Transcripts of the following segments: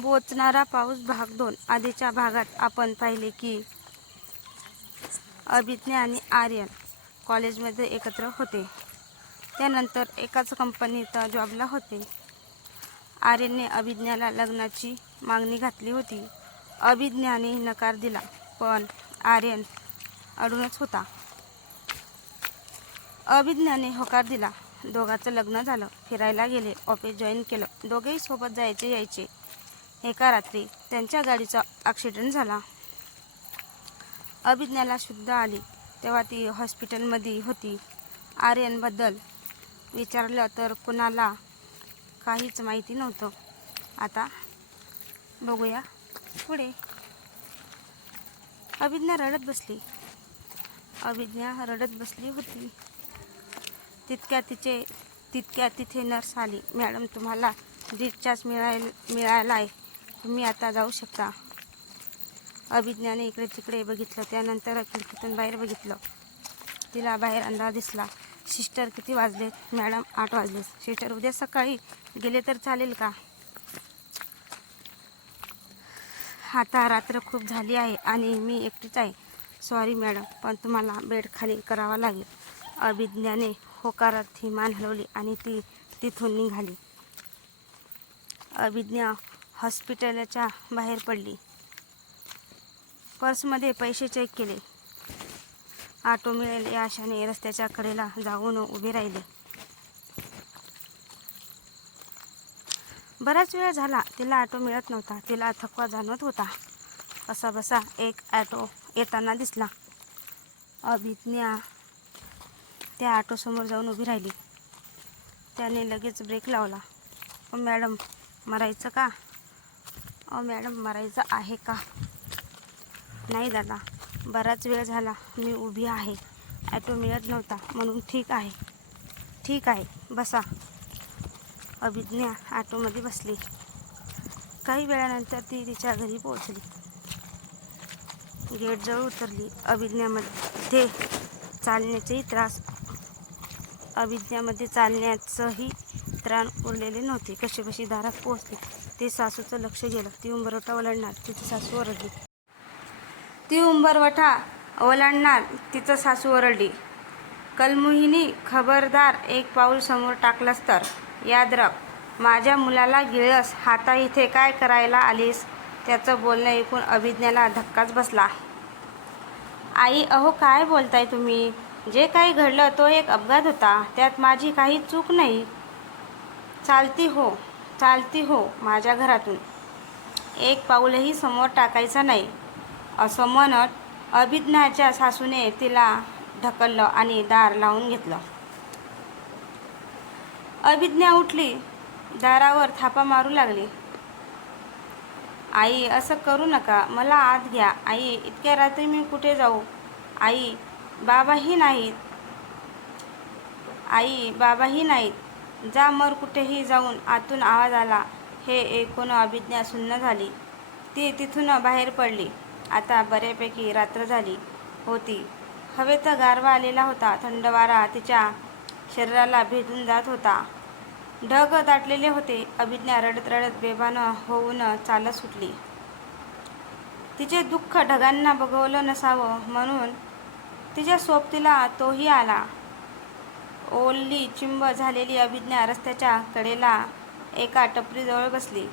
बोचणारा पाऊस भाग दोन. आधीच्या भागात आपण पाहिले की अभिज्ञ आणि आर्यन कॉलेजमध्ये एकत्र होते. त्यानंतर एकाच कंपनीत जॉबला होते. आर्यनने अभिज्ञाला लग्नाची मागणी घातली होती. अभिज्ञाने नकार दिला पण आर्यन अडूनच होता. अभिज्ञाने होकार दिला. दोघांचं लग्न झालं फिरायला गेले ऑफिस जॉईन केलं. दोघेही सोबत जायचे यायचे एका रात्री त्यांच्या गाडीचा ॲक्सिडेंट झाला. अभिज्ञाला शुद्ध आली तेव्हा ती हॉस्पिटलमध्ये होती. आर्यनबद्दल विचारलं तर कुणाला काहीच माहिती नव्हतं. आता बघूया पुढे. अभिज्ञा रडत बसली. अभिज्ञा रडत बसली होती. तितक्या तिचे तितक्या तिथे नर्स आली. मॅडम तुम्हाला डिस्चार्ज मिळाय मिळाला आहे तुम्ही आता जाऊ शकता. अभिज्ञाने इकडे तिकडे बघितलं त्यानंतर खिडकीतून बाहेर बघितलं. तिला बाहेर अंधार दिसला. सिस्टर किती वाजले? मॅडम आठ वाजले. सिस्टर उद्या सकाळी गेले तर चालेल का? आता रात्र खूप झाली आहे आणि मी एकटीच आहे. सॉरी मॅडम पण तुम्हाला बेड खाली करावा लागेल. अभिज्ञाने होकारात ही मान हलवली आणि ती तिथून निघाली. अभिज्ञा हॉस्पिटलच्या बाहेर पडली. पर्समध्ये पैसे चेक केले. ऑटो मिळेल या आशाने रस्त्याच्या कडेला जाऊन उभे राहिले. बराच वेळ झाला तिला ऑटो मिळत नव्हता तिला थकवा जाणवत होता. असा बसा एक ॲटो येताना दिसला. अभिज्ञा त्या ऑटोसमोर जाऊन उभी राहिली. त्याने लगेच ब्रेक लावला. मॅडम मरायचं का? मॅडम मरायचं आहे का? नाही दादा बराच वेळ झाला मी उभी आहे. ॲटो मिळत नव्हता म्हणून ठीक आहे. ठीक आहे बसा. अभिज्ञा ॲटोमध्ये बसली. काही वेळानंतर ती तिच्या घरी पोहोचली. गेटजवळ उतरली. अभिज्ञामध्ये चालण्याचेही त्रास अभिज्ञामध्ये चालण्याचंही त्राण उरलेले नव्हते. कशी कशी दारात पोहोचली? ते सासूचं लक्ष गेलं. ती उंबरवटा ओलांडणार तिची सासू ओरडली. ती उंबरवटा ओलांडणार तिचं सासू ओरडली. कलमुहिनी खबरदार एक पाऊल समोर टाकलंस तर? याद राख माझ्या मुलाला गिळस हाता इथे काय करायला आलीस? त्याचं बोलणं ऐकून अभिज्ञाला धक्काच बसला. आई अहो काय बोलताय तुम्ही? जे काही घडलं तो एक अपघात होता. त्यात माझी काही चूक नाही. चालती हो. चालती हो माझ्या घरातून. एक पाऊलही समोर टाकायचं नाही. असं म्हणत अभिज्ञाच्या सासूने तिला ढकललं आणि दार लावून घेतलं. अभिज्ञा उठली. दारावर थापा मारू लागली. आई असं करू नका. मला आत घ्या. आई इतक्या रात्री मी कुठे जाऊ? आई बाबाही नाहीत. आई बाबाही नाहीत. जा मर कुठेही जाऊन आतून आवाज आला हे ऐकून अभिज्ञा सुन्न झाली. ती तिथून बाहेर पडली. आता बऱ्यापैकी रात्र झाली होती. हवेत गारवा आलेला होता. थंड वारा तिच्या शरीराला भेदून जात होता. ढग दाटलेले होते. अभिज्ञा रडत रडत बेभान होऊन चालत सुटली. तिचे दुःख ढगांना बघवलं नसावं म्हणून तिच्या सोबतीला तोही आला. ओल्ली चिंब झालेली अभिज्ञा रस्त्याच्या कडेला एका टपरीजवळ बसली.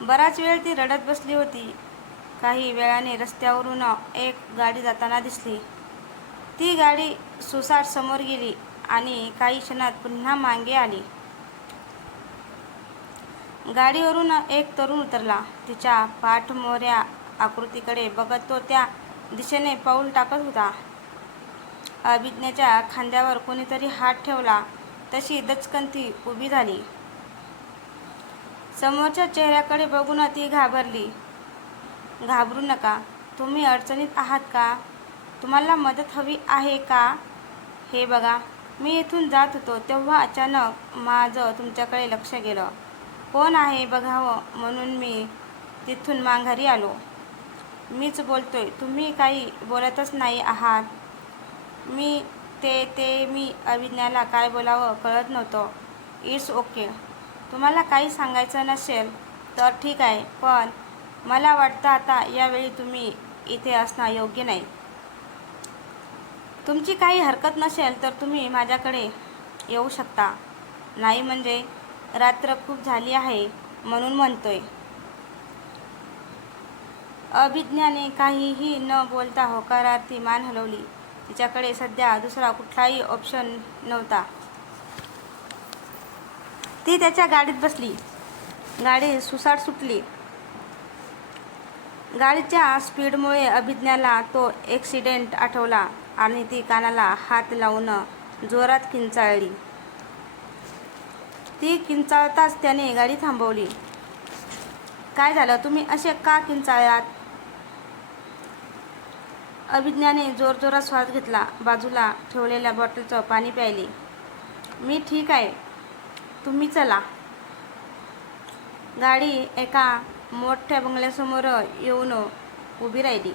बराच वेळ ती रडत बसली होती. काही वेळाने रस्त्यावरून एक गाडी जाताना दिसली. ती गाडी सुसाट समोर गेली आणि काही क्षणात पुन्हा मागे आली. गाडीवरून एक तरुण उतरला. तिच्या पाठमोऱ्या आकृतीकडे बघत तो त्या दिशेने पाऊल टाकत होता. अभिज्ञाच्या खांद्यावर कोणीतरी हात ठेवला तशी दचकन ती उभी झाली. समोरच्या चेहऱ्याकडे बघून ती घाबरली. घाबरू नका. तुम्ही अडचणीत आहात का? तुम्हाला मदत हवी आहे का? हे बघा. मी इथून जात होतो तेव्हा अचानक माझं तुमच्याकडे लक्ष गेलं. कोण आहे बघावं म्हणून मी तिथून माघारी आलो. मीच बोलतोय. तुम्ही काही बोलतच नाही आहात. मी ते ते मी अभिज्ञाला काय बोलावं कळत नव्हतं. इट्स ओके तुम्हाला काही सांगायचं नसेल तर ठीक आहे पण मला वाटतं आता यावेळी तुम्ही इथे असणं योग्य नाही. तुमची काही हरकत नसेल तर तुम्ही माझ्याकडे येऊ शकता. नाही म्हणजे रात्र खूप झाली आहे म्हणून म्हणतोय. अभिज्ञाने काहीही न बोलता होकारार्थी मान हलवली. तिच्याकडे सध्या दुसरा कुठलाही ऑप्शन नव्हता. ती त्याच्या गाडीत बसली. गाडी सुसाट सुटली. गाडीच्या स्पीडमुळे अभिज्ञाला तो ॲक्सिडेंट आठवला आणि ती कानाला हात लावून जोरात किंचाळली. ती किंचाळताच त्याने गाडी थांबवली. काय झालं? तुम्ही असे का किंचाळलात? अभिज्ञाने जोरजोरात श्वास घेतला. बाजूला ठेवलेल्या बॉटलचं पाणी प्यायले. मी ठीक आहे. तुम्ही चला. गाडी एका मोठ्या बंगल्यासमोर येऊन उभी राहिली.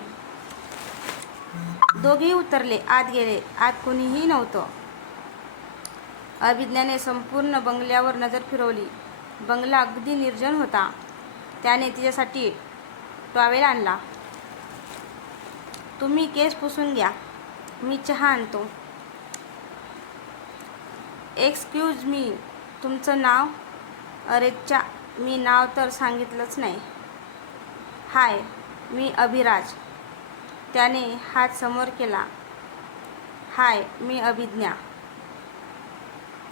दोघेही उतरले. आत गेले. आत कोणीही नव्हतं. अभिज्ञाने संपूर्ण बंगल्यावर नजर फिरवली. बंगला अगदी निर्जन होता. त्याने तिच्यासाठी टॉवेल आणला. तुम्ही केस पुसून घ्या. मी चहा आणतो. एक्सक्यूज मी तुमचं नाव? अरे चा मी नाव तर सांगितलंच नाही. हाय मी अभिराज. त्याने हात समोर केला. हाय मी अभिज्ञा.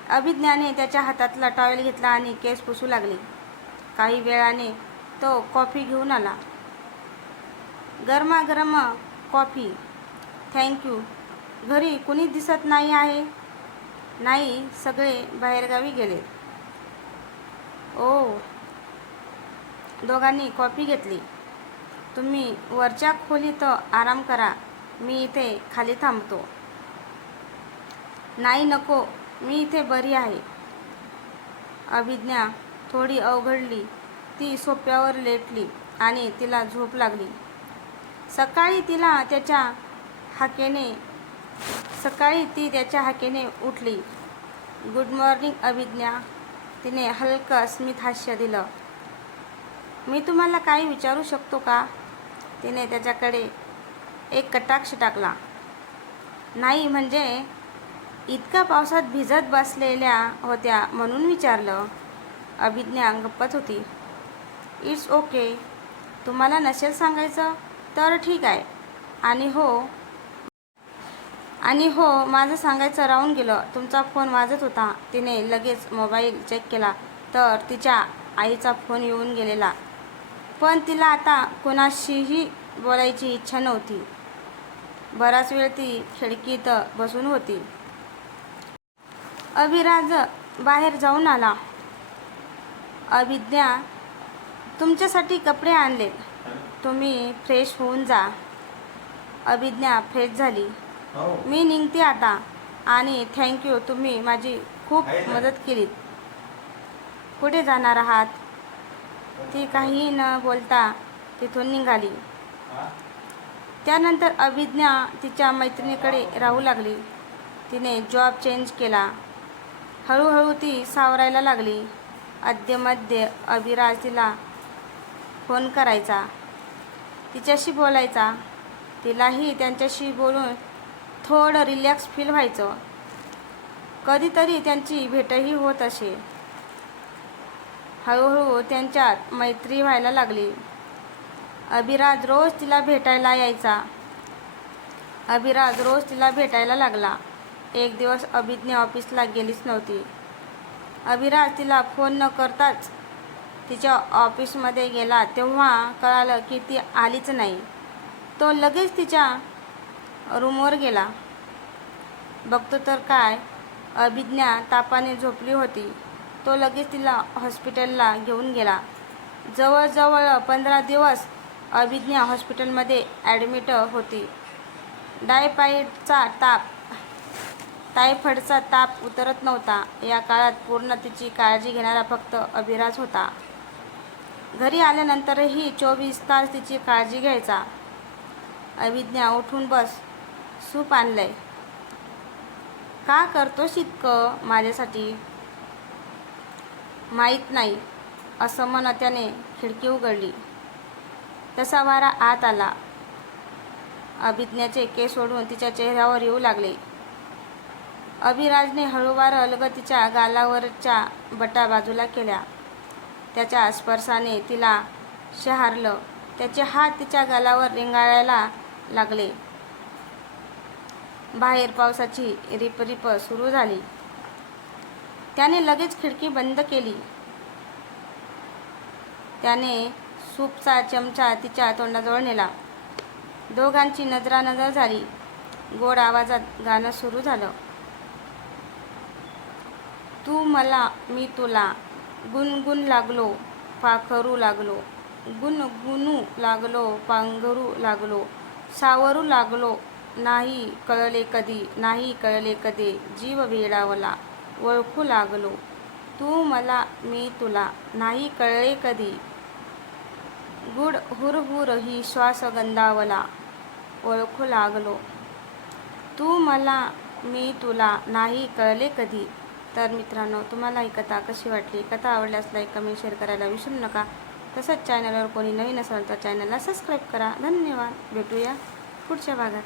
अभिज्ञाने त्याच्या हातातला टॉवेल घेतला आणि केस पुसू लागले. काही वेळाने तो कॉफी घेऊन आला. गरमागरम कॉफी. थँक्यू घरी कुणी दिसत नाही आहे? नाही सगळे बाहेरगावी गेले. ओ. दोघांनी कॉफी घेतली. तुम्ही वरच्या खोलीत आराम करा. मी इथे खाली थांबतो. नाही नको. मी इथे बरी आहे. अभिज्ञा थोडी अवघडली. ती सोप्यावर लेटली आणि तिला झोप लागली. सकाळी तिला त्याच्या हाकेने सकाळी ती त्याच्या हाकेने उठली. Good morning Abhidnya. तिने हलकं स्मित हास्य दिलं. मी तुम्हाला काही विचारू शकतो का? तिने त्याच्याकडे एक कटाक्ष टाकला. नाही म्हणजे इतका पावसात भिजत बसलेल्या होत्या म्हणून विचारलं. अभिज्ञा गप्पत होती. It's okay. तुम्हाला नसेल सांगायचं? तर ठीक आहे. आणि हो आणि हो माझं सांगायचं राहून गेलं. तुमचा फोन वाजत होता. तिने लगेच मोबाईल चेक केला. तर तिच्या आईचा फोन येऊन गेलेला. पण तिला आता कोणाशीही बोलायची इच्छा नव्हती. बराच वेळ ती खिडकीत बसून होती. अभिराज बाहेर जाऊन आला. अभिज्ञा तुमच्यासाठी कपडे आणले तुम्ही फ्रेश होऊन जा. अभिज्ञा फ्रेश झाली. हो. मी निघते आता. आणि थँक्यू तुम्ही माझी खूप मदत केलीत. कुठे जाणार आहात? ती काही न बोलता तिथून निघाली. त्यानंतर अभिज्ञा तिच्या मैत्रिणीकडे राहू लागली. तिने जॉब चेंज केला. हळूहळू ती सावरायला लागली. अध्यमध्ये अभिराज तिला फोन करायचा. तिच्याशी बोलायचा. तिलाही त्यांच्याशी बोलून थोडं रिलॅक्स फील व्हायचं. कधीतरी त्यांची भेटही होत असे. हळूहळू त्यांच्यात मैत्री व्हायला लागली. अभिराज रोज तिला भेटायला यायचा. अभिराज रोज तिला भेटायला लागला. एक दिवस अभिज्ञा ऑफिसला गेलीच नव्हती. अभिराज तिला फोन न करताच तिच्या ऑफिसमध्ये गेला तेव्हा कळालं की ती आलीच नाही. तो लगेच तिच्या रूमवर गेला. बघतो तर काय? अभिज्ञा तापाने झोपली होती. तो लगेच तिला हॉस्पिटलला घेऊन गेला. जवळजवळ पंधरा दिवस अभिज्ञा हॉस्पिटलमध्ये ॲडमिट होती. डायपाईडचा ताप टायफॉईडचा ताप उतरत नव्हता. या काळात पूर्ण तिची काळजी घेणारा फक्त अभिराज होता. घरी आल्यानंतरही चोवीस तास तिची काळजी घ्यायचा. अभिज्ञा उठून बस. सूप आणलंय. का करतोस इतकं माझ्यासाठी? माहीत नाही असं म्हणत त्याने खिडकी उघडली. तसा वारा आत आला. अभिज्ञाचे केस ओढून तिच्या चेहऱ्यावर येऊ लागले. अभिराजने हळूवार अलगतीच्या गालावरच्या बटा बाजूला केल्या. त्याच्या स्पर्शाने तिला शहारलं. त्याचे हात तिच्या गालावर रिंगाळायला लागले. बाहेर पावसाची रिपरिप सुरू झाली. त्याने लगेच खिडकी बंद केली. त्याने सूपचा चमचा तिच्या तोंडाजवळ नेला. दोघांची नजरानजर झाली. गोड आवाजात गाणं सुरू झालं. तू मला मी तुला गुणगुण लागलो पाखरू लागलो. गुणगुणू लागलो पांघरू लागलो. सावरू लागलो नाही कळले कधी नाही कळले कधी. जीव वेडावला ओळखू लागलो. तू मला मी तुला नाही कळले कधी. गुड हुरहुर ही श्वास गंधावला ओळखू लागलो. तू मला मी तुला नाही कळले कधी. तर मित्रांनो तुम्हाला ही कथा कशी वाटली? कथा आवडल्यास लाईक कमेंट शेअर करायला विसरू नका. तसंच चॅनलवर कोणी नवीन असाल तर चॅनलला सबस्क्राईब करा. धन्यवाद. भेटूया पुढच्या भागात.